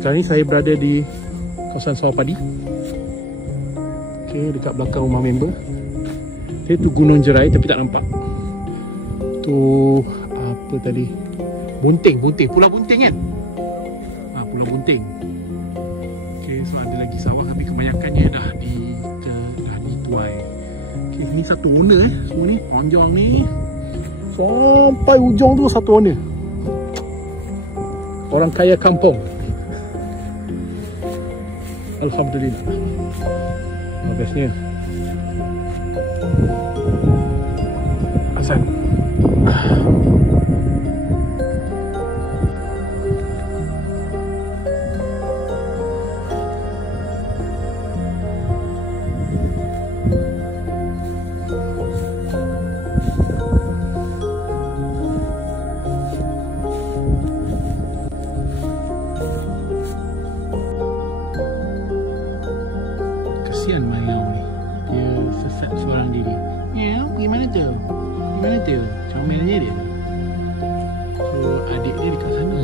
Sekarang ni saya berada di kawasan sawah padi. Okay, dekat belakang rumah member. Itu Gunung Jerai tapi tak nampak. Tu apa tadi? Bunting, Pulau Bunting kan? Pulau Bunting. Okay, so ada lagi sawah tapi kebanyakannya dah dituai. Okay, ni satu owner semua ni, panjang ni. Sampai ujung tu satu owner. Orang kaya kampung. Alhamdulillah. Bagusnya. Azan. Kesian Mayau ni. Dia sesat seorang diri. Ya, gimana tu? Comelnya dia. So adik dia dekat sana.